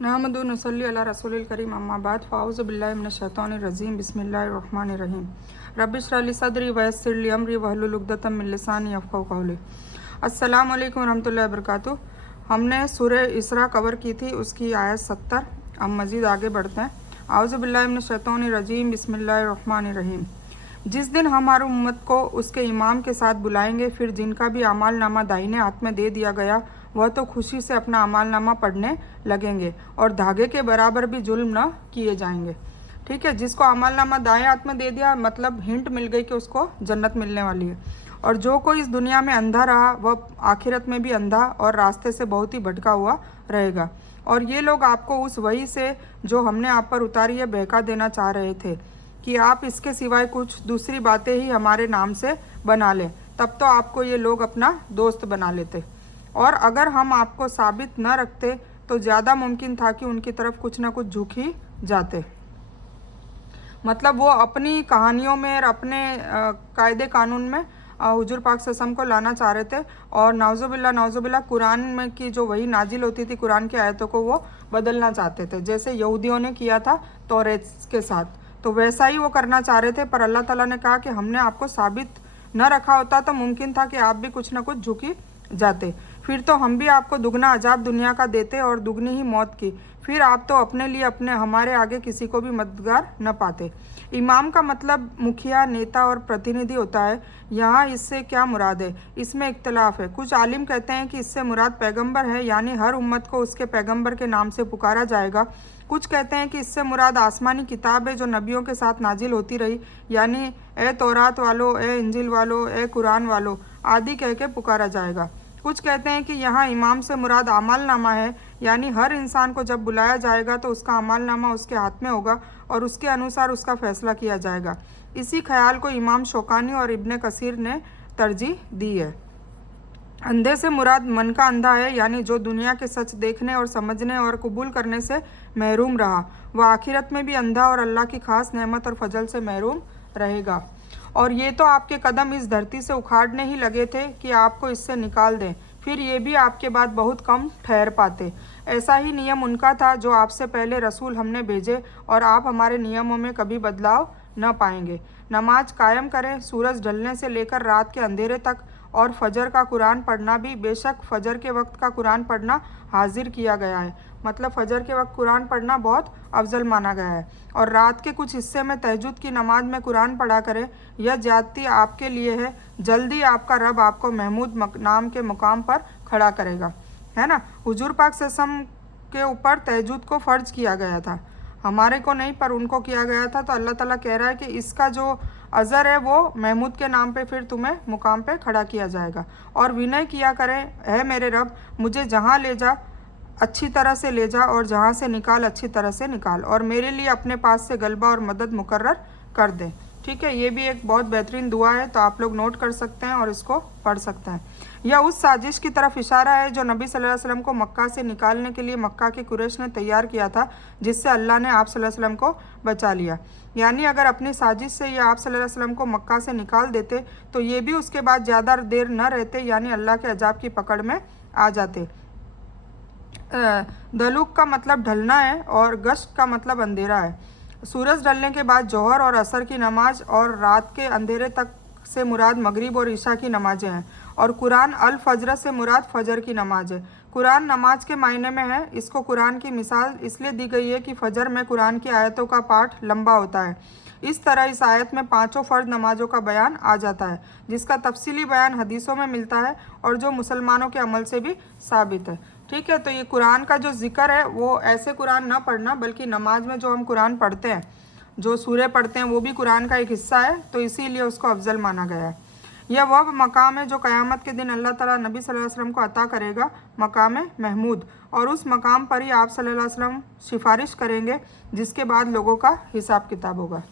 नहमदु नसल्ली अला रसूलिल करीम अम्मा बाद फ़ाऊज़ु बिल्लाहि मिनश शैतानिर रजीम बिस्मिल्लाहिर रहमानिर रहीम रब्बि इश्रह ली सदरी व यस्सिर ली अमरी वहलुल उक़दतम मिन लिसानी यफ़क़हू क़ौली। अस्सलामु अलैकुम रहमतुल्लाहि व बरकातुहू। हमने सूरह इसरा कवर की थी, उसकी आयत 70। अब मज़ीद आगे बढ़ते हैं। आऊज़ु बिल्लाहि मिनश शैतानिर रजीम बिस्मिल्लाहिर रहमानिर रहीम। जिस दिन हमारी उम्मत को उसके इमाम के साथ बुलाएंगे, फिर जिनका भी अमाल नामा दाहिने हाथ में दे दिया गया वह तो खुशी से अपना अमाल नामा पढ़ने लगेंगे और धागे के बराबर भी जुल्म न किए जाएंगे। ठीक है, जिसको अमाल नामा दाएं हाथ में दे दिया मतलब हिंट मिल गई कि उसको जन्नत मिलने वाली है। और जो कोई इस दुनिया में अंधा रहा वह आखिरत में भी अंधा और रास्ते से बहुत ही भटका हुआ रहेगा। और ये लोग आपको उस वही से जो हमने आप पर उतारी है बहका देना चाह रहे थे कि आप इसके सिवाय कुछ दूसरी बातें ही हमारे नाम से बना लें, तब तो आपको ये लोग अपना दोस्त बना लेते। और अगर हम आपको साबित न रखते तो ज़्यादा मुमकिन था कि उनकी तरफ कुछ ना कुछ झुक ही जाते। मतलब वो अपनी कहानियों में और अपने कायदे कानून में हुजूर पाक सल्लल्लाहु अलैहि वसल्लम को लाना चाह रहे थे। और नाउज़ुबिल्लाह कुरान में की जो वही नाजिल होती थी, कुरान की आयतों को वो बदलना चाहते थे, जैसे यहूदियों ने किया था तौरेत के साथ। तो वैसा ही वो करना चाह रहे थे, पर अल्लाह ताला ने कहा कि हमने आपको साबित न रखा होता तो मुमकिन था कि आप भी कुछ ना कुछ झुकी जाते। फिर तो हम भी आपको दुगना अजाब दुनिया का देते और दुगनी ही मौत की। फिर आप तो अपने लिए अपने हमारे आगे किसी को भी मददगार न पाते। इमाम का मतलब मुखिया, नेता और प्रतिनिधि होता है। यहाँ इससे क्या मुराद है, इसमें इख्तलाफ है। कुछ आलिम कहते हैं कि इससे मुराद पैगंबर है, यानी हर उम्मत को उसके पैगंबर के नाम से पुकारा जाएगा। कुछ कहते हैं कि इससे मुराद आसमानी किताब है जो नबियों के साथ नाजिल होती रही, यानी ए तौरात वालो, ए इंजिल वालो, ए कुरान वालो आदि कह के पुकारा जाएगा। कुछ कहते हैं कि यहाँ इमाम से मुराद अमाल नामा है, यानी हर इंसान को जब बुलाया जाएगा तो उसका अमाल नामा उसके हाथ में होगा और उसके अनुसार उसका फैसला किया जाएगा। इसी ख्याल को इमाम शौकानी और इब्ने कसीर ने तरजीह दी है। अंधे से मुराद मन का अंधा है, यानी जो दुनिया के सच देखने और समझने और कबूल करने से महरूम रहा वह आखिरत में भी अंधा और अल्लाह की खास नेमत और फजल से महरूम रहेगा। और ये तो आपके कदम इस धरती से उखाड़ने ही लगे थे कि आपको इससे निकाल दें, फिर ये भी आपके बाद बहुत कम ठहर पाते। ऐसा ही नियम उनका था जो आपसे पहले रसूल हमने भेजे, और आप हमारे नियमों में कभी बदलाव न पाएंगे। नमाज कायम करें सूरज ढलने से लेकर रात के अंधेरे तक, और फजर का कुरान पढ़ना भी। बेशक फजर के वक्त का कुरान पढ़ना हाजिर किया गया है, मतलब फजर के वक्त कुरान पढ़ना बहुत अफजल माना गया है। और रात के कुछ हिस्से में तहज्जुद की नमाज में कुरान पढ़ा करें, यह ज्यादती आपके लिए है। जल्दी आपका रब आपको महमूद नाम के मुकाम पर खड़ा करेगा, है ना। हुजूर पाक सल्लल्लाहु अलैहि वसल्लम के ऊपर तहज्जुद को फ़र्ज किया गया था, हमारे को नहीं पर उनको किया गया था। तो अल्लाह ताला कह रहा है कि इसका जो अज़र है वो महमूद के नाम पे फिर तुम्हें मुकाम पे खड़ा किया जाएगा। और विनय किया करें, है मेरे रब मुझे जहाँ ले जा अच्छी तरह से ले जा और जहाँ से निकाल अच्छी तरह से निकाल, और मेरे लिए अपने पास से गलबा और मदद मुकर्रर कर दे। ठीक है, ये भी एक बहुत बेहतरीन दुआ है, तो आप लोग नोट कर सकते हैं और इसको पढ़ सकते हैं। यह उस साजिश की तरफ इशारा है जो नबी सल्लल्लाहु अलैहि वसल्लम को मक्का से निकालने के लिए मक्का के कुरैश ने तैयार किया था, जिससे अल्लाह ने आप सल्लल्लाहु अलैहि वसल्लम को बचा लिया। यानी अगर अपनी साजिश से ये आप सल्लल्लाहु अलैहि वसल्लम को मक्का से निकाल देते तो ये भी उसके बाद ज़्यादा देर न रहते, यानी अल्लाह के अजाब की पकड़ में आ जाते। दलुक का मतलब ढलना है और गश्त का मतलब अंधेरा है। सूरज ढलने के बाद जोहर और असर की नमाज और रात के अंधेरे तक से मुराद मगरिब और ईशा की नमाजें हैं। और कुरान अल फजर से मुराद फजर की नमाज है। कुरान नमाज के मायने में है। इसको कुरान की मिसाल इसलिए दी गई है कि फजर में कुरान की आयतों का पाठ लंबा होता है। इस तरह इस आयत में पांचों फ़र्ज नमाजों का बयान आ जाता है, जिसका तफसीली बयान हदीसों में मिलता है और जो मुसलमानों के अमल से भी साबित है। ठीक है, तो ये कुरान का जो जिक्र है वो ऐसे कुरान ना पढ़ना, बल्कि नमाज में जो हम कुरान पढ़ते हैं, जो सूरे पढ़ते हैं, वो भी कुरान का एक हिस्सा है, तो इसीलिए उसको अफजल माना गया है। यह वह मकाम है जो क़यामत के दिन अल्लाह ताला नबी सल्लल्लाहु अलैहि वसल्लम को अता करेगा, मकाम महमूद। और उस मकाम पर ही आप सल्लल्लाहु अलैहि वसल्लम सिफारिश करेंगे, जिसके बाद लोगों का हिसाब किताब होगा।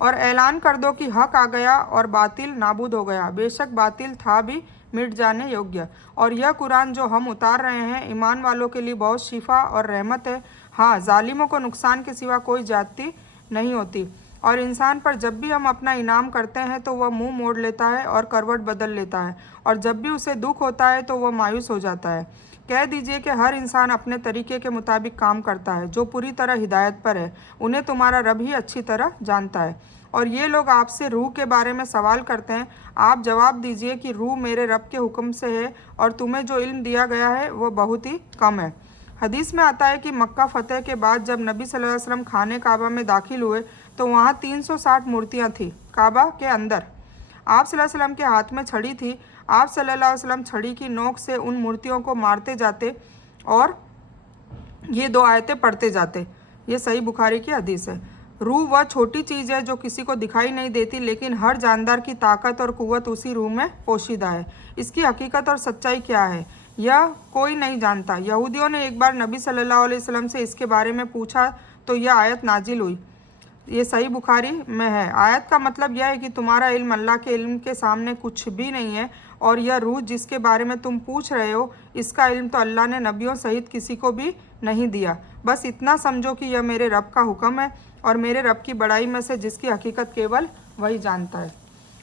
और ऐलान कर दो कि हक आ गया और बातिल नाबूद हो गया, बेशक बातिल था भी मिट जाने योग्य। और यह कुरान जो हम उतार रहे हैं ईमान वालों के लिए बहुत शिफा और रहमत है। हाँ, जालिमों को नुकसान के सिवा कोई ज्यादती नहीं होती। और इंसान पर जब भी हम अपना इनाम करते हैं तो वह मुंह मोड़ लेता है और करवट बदल लेता है, और जब भी उसे दुख होता है तो वह मायूस हो जाता है। कह दीजिए कि हर इंसान अपने तरीके के मुताबिक काम करता है। जो पूरी तरह हिदायत पर है उन्हें तुम्हारा रब ही अच्छी तरह जानता है। और ये लोग आपसे रूह के बारे में सवाल करते हैं, आप जवाब दीजिए कि रूह मेरे रब के हुक्म से है और तुम्हें जो इल्म दिया गया है वो बहुत ही कम है। हदीस में आता है कि मक्का फतेह के बाद जब नबी सल्लल्लाहु अलैहि वसल्लम खाने काबा में दाखिल हुए तो वहाँ 360 मूर्तियाँ थीं काबा के अंदर। आप सल्लल्लाहु अलैहि वसल्लम के हाथ में छड़ी थी। आप सल्लल्लाहु अलैहि वसल्लम छड़ी की नोक से उन मूर्तियों को मारते जाते और ये 2 आयतें पढ़ते जाते। ये सही बुखारी की हदीस है। रूह वह छोटी चीज़ है जो किसी को दिखाई नहीं देती, लेकिन हर जानदार की ताकत और कुव्वत उसी रूह में पोशीदा है। इसकी हकीकत और सच्चाई क्या है यह कोई नहीं जानता। यहूदियों ने एक बार नबी सल्लल्लाहु अलैहि वसल्लम से इसके बारे में पूछा तो यह आयत नाजिल हुई। ये सही बुखारी में है। आयत का मतलब यह है कि तुम्हारा इल्म अल्लाह के इल्म के सामने कुछ भी नहीं है और यह रूह जिसके बारे में तुम पूछ रहे हो इसका इल्म तो अल्लाह ने नबियों सहित किसी को भी नहीं दिया। बस इतना समझो कि यह मेरे रब का हुक्म है और मेरे रब की बड़ाई में से जिसकी हकीकत केवल वही जानता है।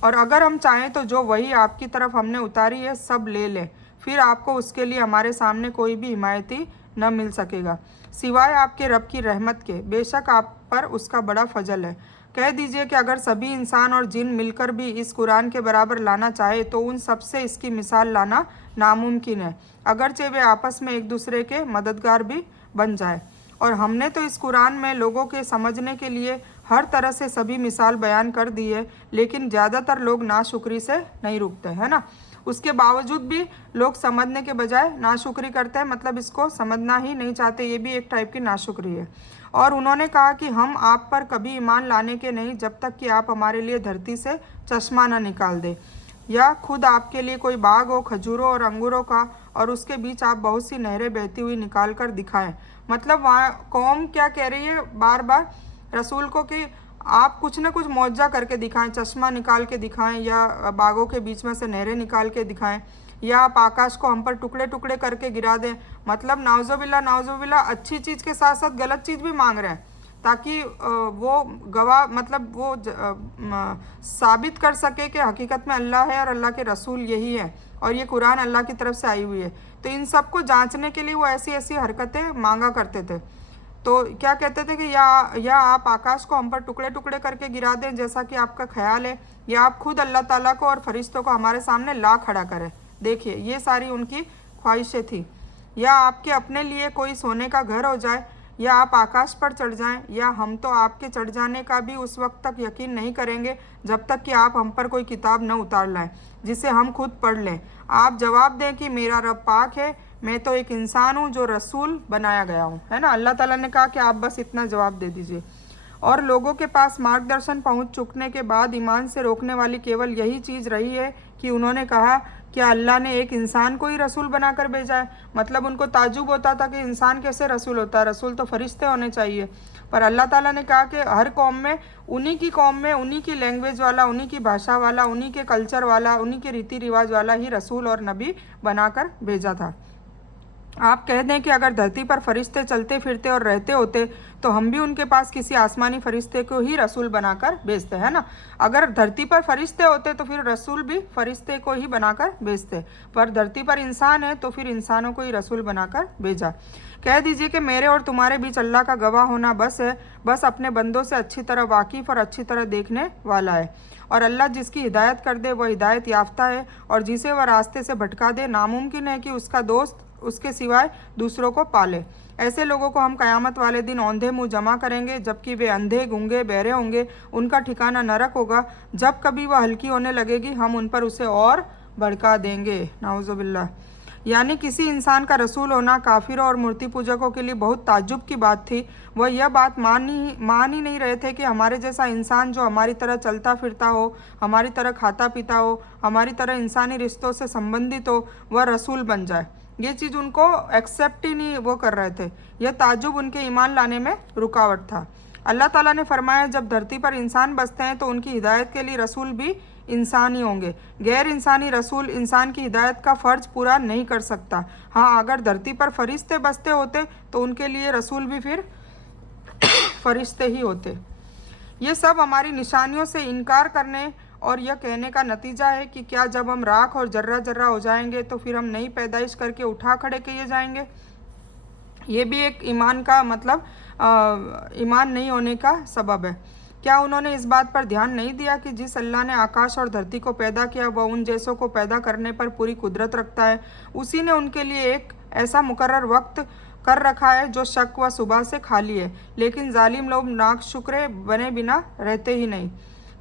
और अगर हम चाहें तो जो वही आपकी तरफ हमने उतारी है सब ले लें, फिर आपको उसके लिए हमारे सामने कोई भी हिमायती न मिल सकेगा सिवाय आपके रब की रहमत के। बेशक आप पर उसका बड़ा फजल है। कह दीजिए कि अगर सभी इंसान और जिन मिलकर भी इस कुरान के बराबर लाना चाहे तो उन सब से इसकी मिसाल लाना नामुमकिन है, अगरचे वे आपस में एक दूसरे के मददगार भी बन जाए। और हमने तो इस कुरान में लोगों के समझने के लिए हर तरह से सभी मिसाल बयान कर दी है, लेकिन ज़्यादातर लोग नाशुक्री से नहीं रुकते हैं ना। उसके बावजूद भी लोग समझने के बजाय नाशुक्री करते हैं, मतलब इसको समझना ही नहीं चाहते। ये भी एक टाइप की नाशुक्री है। और उन्होंने कहा कि हम आप पर कभी ईमान लाने के नहीं जब तक कि आप हमारे लिए धरती से चश्मा न निकाल दे या खुद आपके लिए कोई बाग हो खजूरों और अंगूरों का और उसके बीच आप बहुत सी नहरें बहती हुई निकाल कर दिखाएं। मतलब वहाँ कौम क्या कह रही है बार बार रसूल को कि आप कुछ न कुछ मुआवजा करके दिखाएं, चश्मा निकाल के दिखाएं या बागों के बीच में से नहरें निकाल के दिखाएं या आप आकाश को हम पर टुकड़े टुकड़े करके गिरा दें। मतलब नाउजुबिल्ला अच्छी चीज़ के साथ साथ गलत चीज़ भी मांग रहे हैं ताकि वो गवाह मतलब वो साबित कर सके कि हकीकत में अल्लाह है और अल्लाह के रसूल यही है और ये कुरान अल्लाह की तरफ से आई हुई है। तो इन सब को जांचने के लिए वो ऐसी ऐसी हरकतें मांगा करते थे। तो क्या कहते थे कि या आप आकाश को हम पर टुकड़े टुकड़े करके गिरा दें जैसा कि आपका ख्याल है, या आप खुद अल्लाह ताला को और फरिश्तों को हमारे सामने ला खड़ा करें। देखिए ये सारी उनकी ख्वाहिशें थी। या आपके अपने लिए कोई सोने का घर हो जाए, या आप आकाश पर चढ़ जाएं, या हम तो आपके चढ़ जाने का भी उस वक्त तक यकीन नहीं करेंगे जब तक कि आप हम पर कोई किताब न उतार लाएं जिसे हम खुद पढ़ लें। आप जवाब दें कि मेरा रब पाक है, मैं तो एक इंसान हूँ जो रसूल बनाया गया हूँ, है ना। अल्लाह ताला ने कहा कि आप बस इतना जवाब दे दीजिए। और लोगों के पास मार्गदर्शन पहुँच चुकने के बाद ईमान से रोकने वाली केवल यही चीज़ रही है कि उन्होंने कहा कि अल्लाह ने एक इंसान को ही रसूल बनाकर भेजा है। मतलब उनको ताजुब होता था कि इंसान कैसे रसूल होता है, रसूल तो फरिश्ते होने चाहिए। पर अल्लाह ताला ने कहा कि हर कौम में उन्हीं की लैंग्वेज वाला, उन्हीं की भाषा वाला, उन्हीं के कल्चर वाला, उन्हीं के रीति रिवाज वाला ही रसूल और नबी बनाकर भेजा था। आप कह दें कि अगर धरती पर फरिश्ते चलते फिरते और रहते होते तो हम भी उनके पास किसी आसमानी फरिश्ते को ही रसूल बनाकर भेजते, है ना। अगर धरती पर फरिश्ते होते तो फिर रसूल भी फरिश्ते को ही बनाकर भेजते, पर धरती पर इंसान है तो फिर इंसानों को ही रसूल बनाकर भेजा। कह दीजिए कि मेरे और तुम्हारे बीच अल्लाह का गवाह होना बस है, बस अपने बंदों से अच्छी तरह वाकिफ़ और अच्छी तरह देखने वाला है। और अल्लाह जिसकी हिदायत कर दे वह हिदायत याफ्ता है और जिसे वह रास्ते से भटका दे नामुमकिन है कि उसका दोस्त उसके सिवाय दूसरों को पाले। ऐसे लोगों को हम क़यामत वाले दिन औंधे मुंह जमा करेंगे जबकि वे अंधे गूंगे बहरे होंगे। उनका ठिकाना नरक होगा। जब कभी वह हल्की होने लगेगी हम उन पर उसे और भड़का देंगे। नाउजुबिल्लाह। यानी किसी इंसान का रसूल होना काफिरों और मूर्ति पूजकों के लिए बहुत ताज्जुब की बात थी। वह यह बात मान ही नहीं रहे थे कि हमारे जैसा इंसान जो हमारी तरह चलता फिरता हो, हमारी तरह खाता पीता हो, हमारी तरह इंसानी रिश्तों से संबंधित हो, वह रसूल बन जाए। ये चीज़ उनको एक्सेप्ट ही नहीं वो कर रहे थे। यह ताज्जुब उनके ईमान लाने में रुकावट था। अल्लाह ताला ने फरमाया जब धरती पर इंसान बसते हैं तो उनकी हिदायत के लिए रसूल भी इंसान ही होंगे। गैर इंसानी रसूल इंसान की हिदायत का फ़र्ज पूरा नहीं कर सकता। हाँ, अगर धरती पर फरिश्ते बसते होते तो उनके लिए रसूल भी फिर फरिश्ते ही होते। ये सब हमारी निशानियों से इनकार करने और यह कहने का नतीजा है कि क्या जब हम राख और जर्रा जर्रा हो जाएंगे तो फिर हम नई पैदाइश करके उठा खड़े किए जाएंगे। ये भी एक ईमान का मतलब ईमान नहीं होने का सबब है। क्या उन्होंने इस बात पर ध्यान नहीं दिया कि जिस अल्लाह ने आकाश और धरती को पैदा किया वह उन जैसों को पैदा करने पर पूरी कुदरत रखता है। उसी ने उनके लिए एक ऐसा मुकर्रर वक्त कर रखा है जो शक व सुबह से खाली है, लेकिन जालिम लोग नाशुक्रे बने बिना रहते ही नहीं।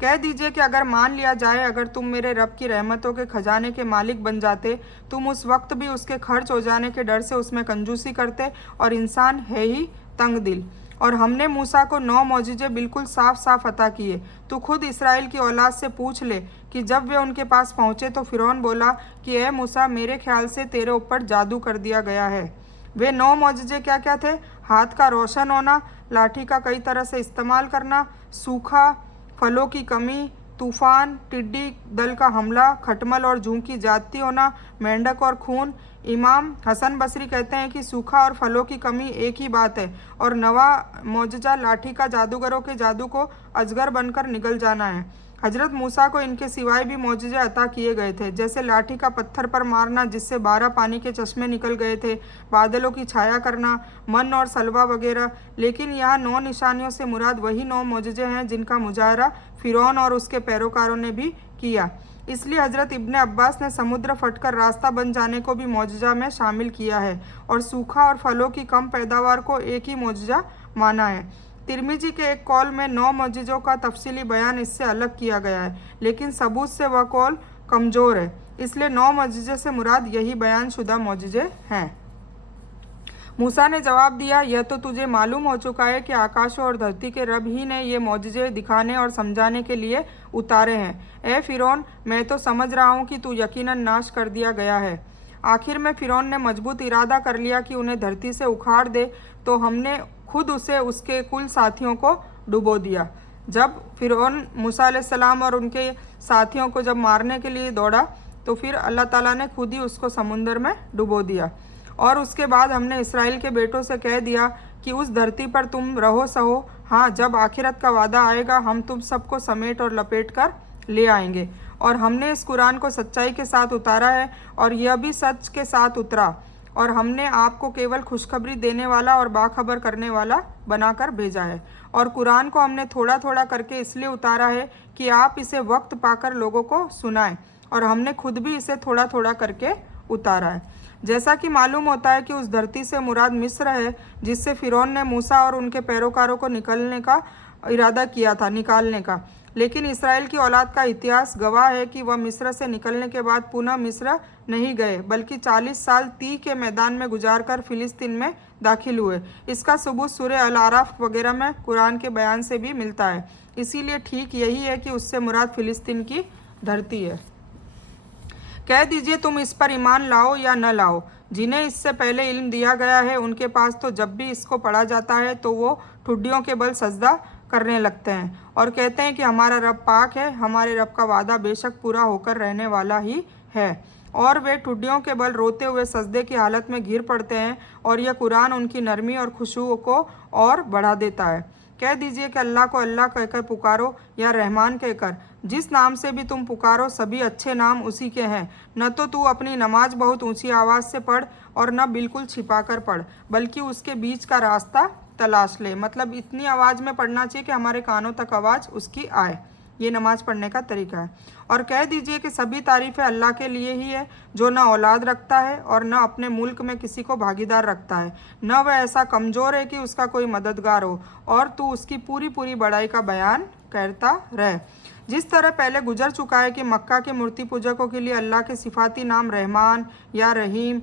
कह दीजिए कि अगर मान लिया जाए अगर तुम मेरे रब की रहमतों के खजाने के मालिक बन जाते, तुम उस वक्त भी उसके खर्च हो जाने के डर से उसमें कंजूसी करते, और इंसान है ही तंग दिल। और हमने मूसा को 9 मौजिज़े बिल्कुल साफ साफ अता किए। तू खुद इसराइल की औलाद से पूछ ले कि जब वे उनके पास पहुँचे तो फिरौन बोला कि ए मूसा, मेरे ख्याल से तेरे ऊपर जादू कर दिया गया है। वे 9 मौजिज़े क्या क्या थे? हाथ का रोशन होना, लाठी का कई तरह से इस्तेमाल करना, सूखा, फलों की कमी, तूफान, टिड्डी दल का हमला, खटमल और जूं की जाती होना, मेंढक और खून। इमाम हसन बसरी कहते हैं कि सूखा और फलों की कमी एक ही बात है, और नवा मौजजा लाठी का जादूगरों के जादू को अजगर बनकर निगल जाना है। हजरत मूसा को इनके सिवाय भी मौजज़े अता किए गए थे, जैसे लाठी का पत्थर पर मारना जिससे 12 पानी के चश्मे निकल गए थे, बादलों की छाया करना, मन और सलवा वगैरह। लेकिन यहाँ 9 निशानियों से मुराद वही 9 मौजज़े हैं जिनका मुजाहरा फिरौन और उसके पैरोकारों ने भी किया। इसलिए हजरत इब्ने अब्बास ने समुद्र फटकर रास्ता बन जाने को भी मौजज़ा में शामिल किया है, और सूखा और फलों की कम पैदावार को एक ही मौजज़ा माना है। तिरमिजी के एक कौल में 9 मौजज़ों का तफसीली बयान इससे अलग किया गया है, लेकिन सबूत से वह कौल कमज़ोर है, इसलिए 9 मौजज़े से मुराद यही बयान शुदा मौजज़े हैं। मूसा ने जवाब दिया, यह तो तुझे मालूम हो चुका है कि आकाशों और धरती के रब ही ने ये मौजज़े दिखाने और समझाने के लिए उतारे हैं। ए फिरौन, मैं तो समझ रहा हूँ कि तू यकीनन नाश कर दिया गया है। आखिर में फिरौन ने मजबूत इरादा कर लिया कि उन्हें धरती से उखाड़ दे, तो हमने खुद उसे उसके कुल साथियों को डुबो दिया। जब फिरौन मूसा अलैहिस्सलाम और उनके साथियों को जब मारने के लिए दौड़ा तो फिर अल्लाह ताला ने खुद ही उसको समुंदर में डुबो दिया। और उसके बाद हमने इसराइल के बेटों से कह दिया कि उस धरती पर तुम रहो सहो, हाँ जब आखिरत का वादा आएगा हम तुम सबको समेट और लपेट कर ले आएंगे। और हमने इस कुरान को सच्चाई के साथ उतारा है, और यह भी सच के साथ उतरा, और हमने आपको केवल खुशखबरी देने वाला और बाखबर करने वाला बनाकर भेजा है। और कुरान को हमने थोड़ा थोड़ा करके इसलिए उतारा है कि आप इसे वक्त पाकर लोगों को सुनाएं, और हमने खुद भी इसे थोड़ा थोड़ा करके उतारा है। जैसा कि मालूम होता है कि उस धरती से मुराद मिस्र है, जिससे फिरौन ने मूसा और उनके पैरोकारों को निकलने का इरादा किया था, निकालने का। लेकिन इसराइल की औलाद का इतिहास गवाह है कि वह मिस्र से निकलने के बाद पुनः मिस्र नहीं गए, बल्कि 40 साल तीह के मैदान में गुजारकर फिलिस्तीन में दाखिल हुए। इसका सबूत सूरह अल आराफ वगैरह में कुरान के बयान से भी मिलता है। इसीलिए ठीक यही है कि उससे मुराद फिलिस्तीन की धरती है। कह दीजिए, तुम इस पर ईमान लाओ या न लाओ, जिन्हें इससे पहले इल्म दिया गया है उनके पास तो जब भी इसको पढ़ा जाता है तो वो ठुड्डियों के बल सजदा करने लगते हैं और कहते हैं कि हमारा रब पाक है, हमारे रब का वादा बेशक पूरा होकर रहने वाला ही है। और वे ठुड्डियों के बल रोते हुए सजदे की हालत में गिर पड़ते हैं, और यह कुरान उनकी नरमी और खुशू को और बढ़ा देता है। कह दीजिए कि अल्लाह को अल्लाह कहकर पुकारो या रहमान कहकर, जिस नाम से भी तुम पुकारो सभी अच्छे नाम उसी के हैं। न तो तू अपनी नमाज बहुत ऊंची आवाज़ से पढ़ और न बिल्कुल छिपा कर पढ़, बल्कि उसके बीच का रास्ता तलाश ले। मतलब इतनी आवाज़ में पढ़ना चाहिए कि हमारे कानों तक आवाज़ उसकी आए। ये नमाज पढ़ने का तरीका है। और कह दीजिए कि सभी तारीफ़ें अल्लाह के लिए ही है, जो न औलाद रखता है और न अपने मुल्क में किसी को भागीदार रखता है, न वह ऐसा कमज़ोर है कि उसका कोई मददगार हो, और तू उसकी पूरी पूरी बड़ाई का बयान करता रहे। जिस तरह पहले गुजर चुका है कि मक्का के मूर्ति पूजकों के लिए अल्लाह के सिफाती नाम रहमान या रहीम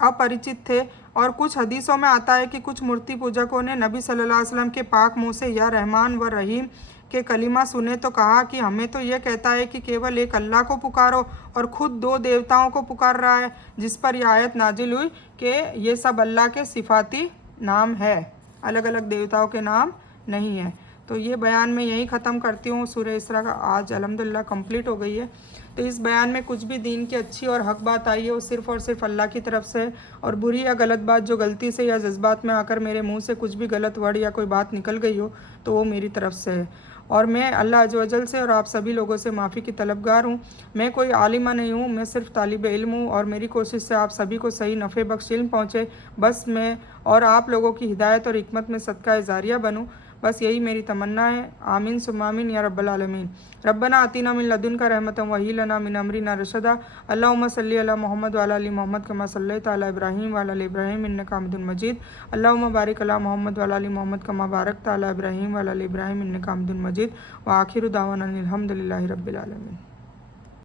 अपरिचित थे, और कुछ हदीसों में आता है कि कुछ मूर्ति पूजकों ने नबी सल्लल्लाहु अलैहि वसल्लम के पाक मुँह से या रहमान व रहीम के कलिमा सुने तो कहा कि हमें तो यह कहता है कि केवल एक अल्लाह को पुकारो, और ख़ुद 2 देवताओं को पुकार रहा है, जिस पर यह आयत नाजिल हुई कि ये सब अल्लाह के सिफाती नाम है, अलग अलग देवताओं के नाम नहीं है। तो ये बयान मैं यहीं ख़त्म करती हूँ। सूरह इसरा का आज अल्हम्दुलिल्लाह कंप्लीट हो गई है। तो इस बयान में कुछ भी दीन की अच्छी और हक बात आई है वो सिर्फ़ और सिर्फ अल्लाह की तरफ से, और बुरी या गलत बात जो गलती से या जज्बात में आकर मेरे मुंह से कुछ भी गलत वर्ड या कोई बात निकल गई हो तो वो मेरी तरफ से है। और मैं अल्लाह अज़्ज़ वजल से और आप सभी लोगों से माफ़ी की तलबगार हूँ। मैं कोई आलिमा नहीं हूँ, मैं सिर्फ तालिब इल्म हूँ, और मेरी कोशिश से आप सभी को सही नफ़े बख्श इल्म पहुँचे। बस मैं और आप लोगों की हिदायत और हिकमत में सदका जारिया बनूँ, बस यही मेरी तमन्ना है। आमीन सुम्मा आमीन या रब्बल आलमीन। रब्बना आतिना मिन लदुनका रहमतन व हय्यि लना मिन अमरिना रशदा। अल्लाहुम्मा सल्लि अला मोहम्मद व अला आलि मोहम्मद कमा सल्लैता अला इब्राहीम व अला आलि इब्राहीम इन्नका हमीदुम मजीद। अल्लाहुम्मा बारिक अला मोहम्मद व अला आलि मोहम्मद कमा बारकता अला इब्राहीम व अला आलि इब्राहीम इन्नका हमीदुम मजीद। व आखिरु दावाना अनिल हम्दुलिल्लाहि रब्बिल आलमीन।